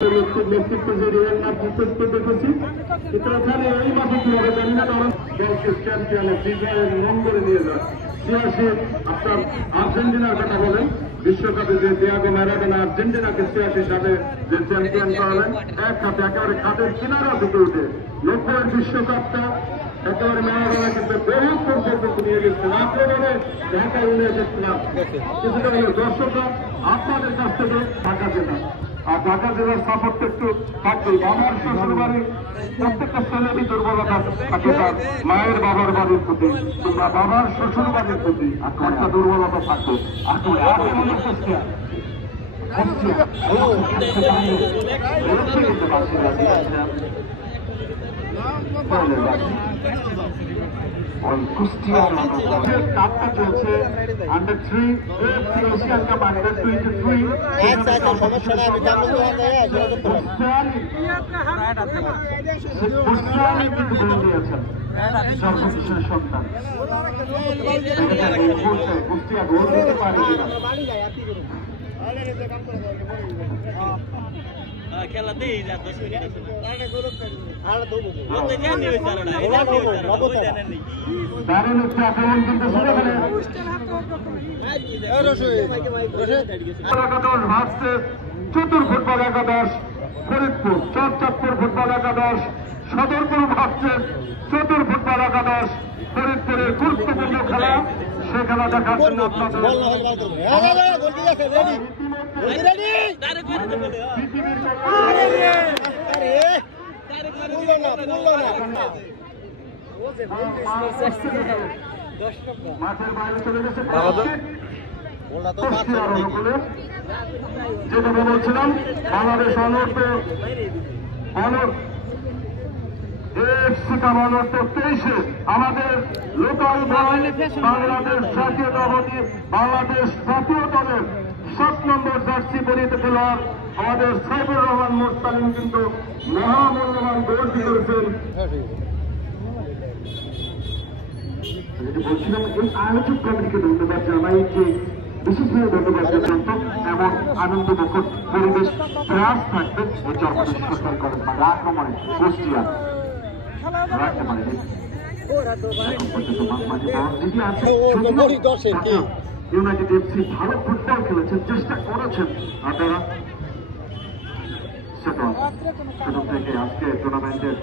নেতৃত্বে যে রিয়াল নেতৃত্ব দেখেছি কিন্তু এখানে এই মাসে কি হবে জানি না, কারণ দলকে চ্যাম্পিয়নে বিজয়ের মঙ্গলে নিয়ে যায়। ছিয়াশি আপনার আর্জেন্টিনার কথা বলেন, বিশ্বকাপে যে ডিয়াগো ম্যারাডোনা আর্জেন্টিনাকে 86 সালে যে চ্যাম্পিয়ন করালেন, এক হাতে একেবারে খাদের কিনারা থেকে উঠে 90-এর বিশ্বকাপটা একেবারে ম্যারাডোনা কিন্তু বহু পর্যন্ত নিয়ে গেছেন। আপনারা ঢাকা ইউনাইটেড ক্লাব কিছুটা হলো দর্শকরা আপনাদের কাছ থেকে টাকা জেলা আর ঢাকা জেলার সাপোর্ট একটু থাকবে। বাবার শ্বশুর বাড়ি প্রত্যেকটা ছেলেরই দুর্বলতা থাকে, তার মায়ের বাবার বাড়ির প্রতি কিংবা বাবার শ্বশুর বাড়ির প্রতি একটা দুর্বলতা থাকবে। কাপটা চলছে আন্ডার 3 এশিয়ান কাপ আন্ডার 23 কিন্তু গোল দিয়েছেন সর্বশেষের সন্তান। কুষ্টিয়া গোল দিতে পারে কিনা খেলাতেই যা 10 মিনিট দারুণ একটি আক্রমণ কিন্তু শুরু করে চতুর ফুটবল একাদশ ফরিদপুর, চাঁদপুর ফুটবল একাদশ সদরপুর ভাবছে চতুর ফুটবল একাদশ ফরিদপুরের গুরুত্বপূর্ণ খেলা। সে খেলা দেখার জন্য আপনাদের মাঠের বাইরে চলে গেছে। যেটা বলছিলাম বাংলাদেশ অনূর্ধ্ব আমাদের লোকাল বাংলাদেশ জাতীয় বাংলাদেশ জাতীয় দলের 7 নম্বর জার্সি পরিহিত খেলোয়াড় আমাদের সাইফুর রহমান মোরসালিম কিন্তু মহামূল্যবান গোলটি করেছেন। বলছিলাম এই আয়োজক কমিটিকে ধন্যবাদ জানাই যে বিশেষভাবে ধন্যবাদ জানান এমন আনন্দমুখর পরিবেশ প্রয়াস থাকবে ওই চরমনের সরকার করেন বা আক্রমণে কুষ্টিয়া রাখতে পারে ইউনাইটেড এফসি ভালো ফুটবল খেলেছেন, চেষ্টা করেছেন আপনারা। সেটন থেকে আজকে টুর্নামেন্টের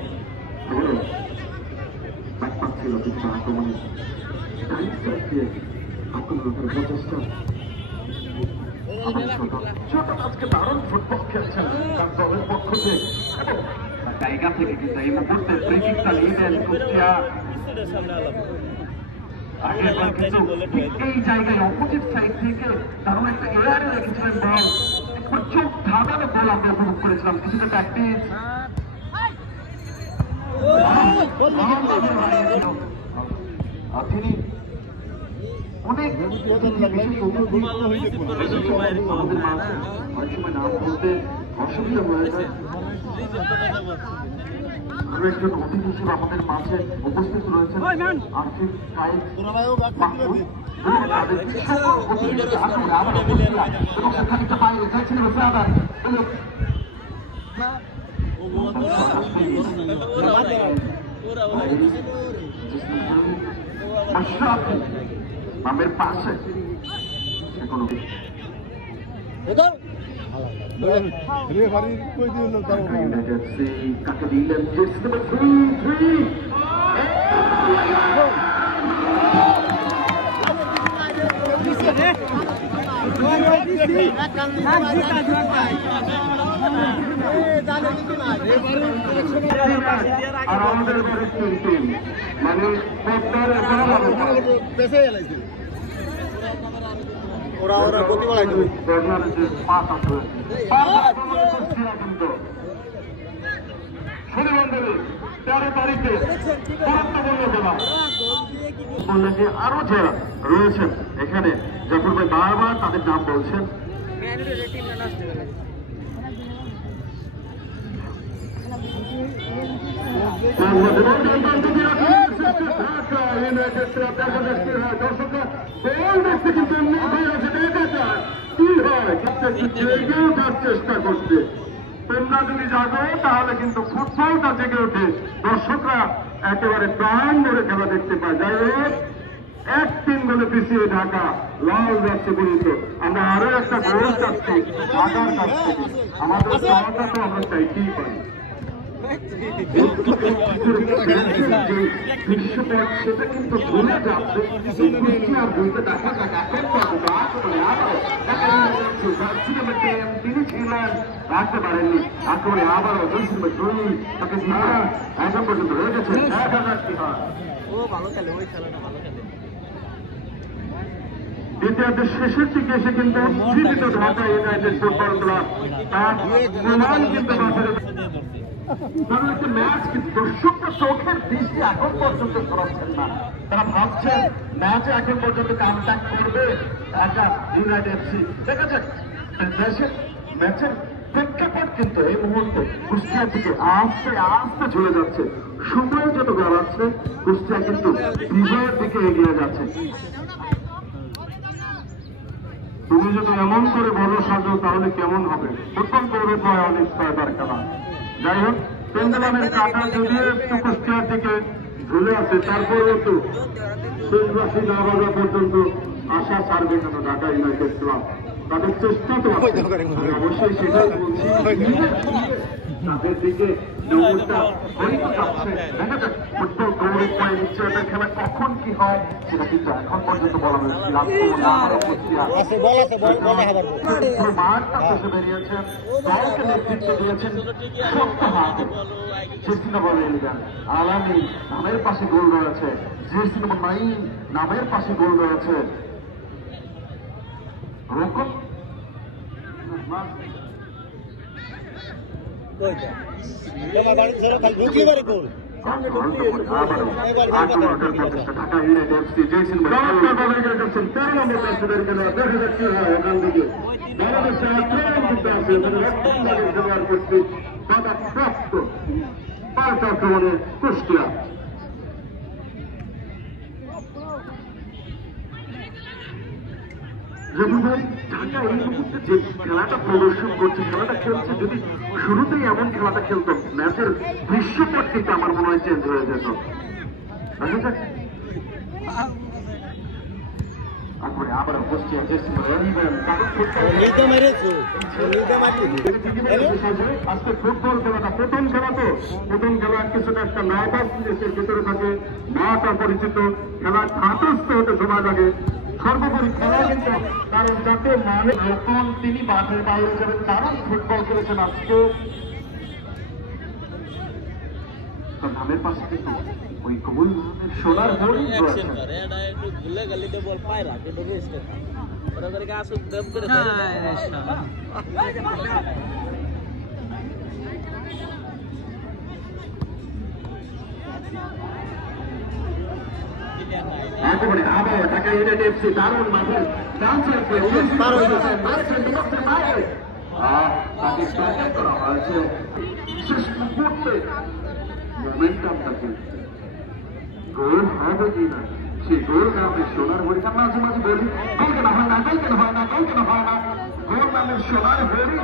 ব্যাকপাক ছিল কিছু আক্রমণে প্রচেষ্টা। আজকে দারুণ ফুটবল খেলছেন তার দলের পক্ষ থেকে জায়গা থেকে, কিন্তু এই মুহূর্তে ফ্রি কিকটা নিয়েছেন কুষ্টিয়া। আগেরবার কিন্তু এই জায়গায় অপোজিট সাইড থেকে দারুণ একটা এয়ারে রেখেছিলেন বল, একবার চোখ ধাঁধানো বল আমরা উপভোগ করেছিলাম। কিছুটা প্র্যাকটিস তিনি অনেক আমাদের মাঝে অনেক সময় নাম বলতে অসুবিধা হয়ে যায়। আরো একজন অতিথি হিসেবে আমাদের মাঝে উপস্থিত রয়েছেন আর্থিক নামের পাশে কাকে দিলেন আর আমাদের মানে ওরা গতি বাড়াই দেবে শনিবন্ধনে 13 তারিখে গুরুত্বপূর্ণ খেলা আরো যারা রয়েছেন এখানে জাফর ভাই বারবার তাদের নাম বলছেন। চেষ্টা করছে তোমরা যদি জাগো তাহলে কিন্তু ফুটবলটা জেগে ওঠে, দর্শকরা একেবারে প্রাণ ধরে খেলা দেখতে পায়। যাই হোক, 1-3 গোলে পিছিয়ে ঢাকা, লাল যাচ্ছে বিরুদ্ধে। আমরা আরো একটা গোল চাচ্ছি ঢাকার কাছ থেকে, আমাদের চাওয়াটা তো আমরা চাইতেই পারি। বিশ্বকাপ সেটা কিন্তু ভুলে যাচ্ছে, আর বলতে দেখা যাক তিনি ছিলেন, রাখতে পারেননি। একেবারে আবারও তাকে এখন পর্যন্ত রয়ে গেছে। দেখা যাক কি হয়। দ্বিতীয়ার্ধের শেষের দিকে এসে কিন্তু জীবিত ঢাকা ইউনাইটেড ফুটবল ক্লাব তার প্রমাণ কিন্তু কারণ একটা ম্যাচ কিন্তু দর্শকরা চোখের দৃষ্টি এখন পর্যন্ত সরাচ্ছেন না। তারা ভাবছেন ম্যাচে এখন পর্যন্ত কামব্যাক করবে ঢাকা ইউনাইটেড এফসি। দেখা যাক ম্যাচের প্রেক্ষাপট কিন্তু এই মুহূর্তে কুষ্টিয়ার দিকে আস্তে আস্তে চলে যাচ্ছে। সময় যত গড়াচ্ছে কুষ্টিয়া কিন্তু বিজয়ের দিকে এগিয়ে যাচ্ছে। তুমি যদি এমন করে বলো সাজো তাহলে কেমন হবে? প্রথম করবে তো অনেক ফায়দার খেলা। যাই হোক, পেন্ডেলামের কাটা যদিও একটু কুষ্টিয়ার দিকে ঝুলে আছে, তারপরেও তো শেষ রাশি না বাজা পর্যন্ত আশা ছাড়বে কেন ঢাকা ইউনাইটেড ক্লাব? তাদের চেষ্টা তো অবশ্যই সেটাই বলছি, তাদের দিকে দৌড়টা হয়তো যাচ্ছে। দেখা যাক ফুটবল দৌড়ে পয়েন্ট নিচ্ছে, এদের খেলা কখন কি হয় সেটা কিন্তু এখন পর্যন্ত বলা মাঠটা শেষে বেরিয়েছেন, দলকে নেতৃত্ব দিয়েছেন শক্ত হাতে জেসি নম্বর এলিগান আলামি নামের পাশে গোল রয়েছে, জেসি নম্বর 9 নামের পাশে গোল রয়েছে। রকম কুষ্টিয়া যদি ভাই ঢাকা এই মুহূর্তে যে খেলাটা প্রদর্শন করছে, খেলাটা খেলছে, যদি শুরুতেই এমন খেলাটা খেলতো ম্যাচের দৃশ্যপট কিন্তু আমার মনে হয় চেঞ্জ হয়ে যেত। তারপরে আবার কুষ্টিয়া আজকে ফুটবল খেলাটা প্রথম খেলা, তো প্রথম খেলা কিছুটা একটা নার্ভাস দেশের ভিতরে থাকে, মাটা পরিচিত, খেলার ধাতস্থ হতে সময় লাগে। সর্বোপরি খেলা কিন্তু কারণ যাতে মানে এখন তিনি মাঠের বাইরে যাবেন, দারুণ ফুটবল খেলেছেন আজকে। নামের পাশে কিন্তু ওই কবুল সোনার হরিণ রয়েছে। একেবারে আবার ঢাকা ইউনাইটেড এফসি দারুণ মাঠে করা হয়েছে শেষ মুহূর্তে মোমেন্টামটাকে গোল হবে কিনা সেই গোল নামের সোনার হরিণ। মাঝে মাঝে বলি গোল কেন হয় না, গোল কেন হয় না, গোল কেন হয় না, গোল নামের সোনার হরিণ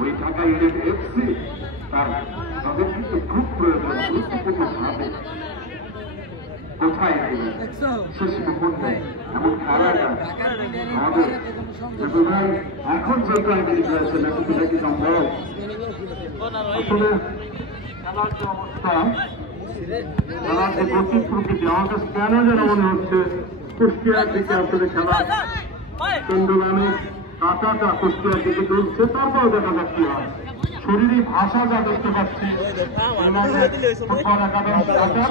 ওই ঢাকা ইউনাইটেড এফসি তাদের কিন্তু খুব প্রয়োজন গুরুত্বপূর্ণ ভাবে কোথায় শেষ মুহূর্তে এমন খেলাটা আমাদের এখন যে ক্রাইটেরিয়া রয়েছে সেটা কি সম্ভব? আসলে খেলার যে অবস্থা, খেলার যে গতি প্রকৃতি, আমার কাছে কেন যেন মনে হচ্ছে কুষ্টিয়ার দিকে আসলে খেলা পেন্ডুলামের কাঁটাটা কুষ্টিয়ার দিকে চলছে। তারপরে দেখা যাচ্ছে শরীরী ভাষা যা দেখতে পাচ্ছি ফুটবল একাডেমি কাঁটা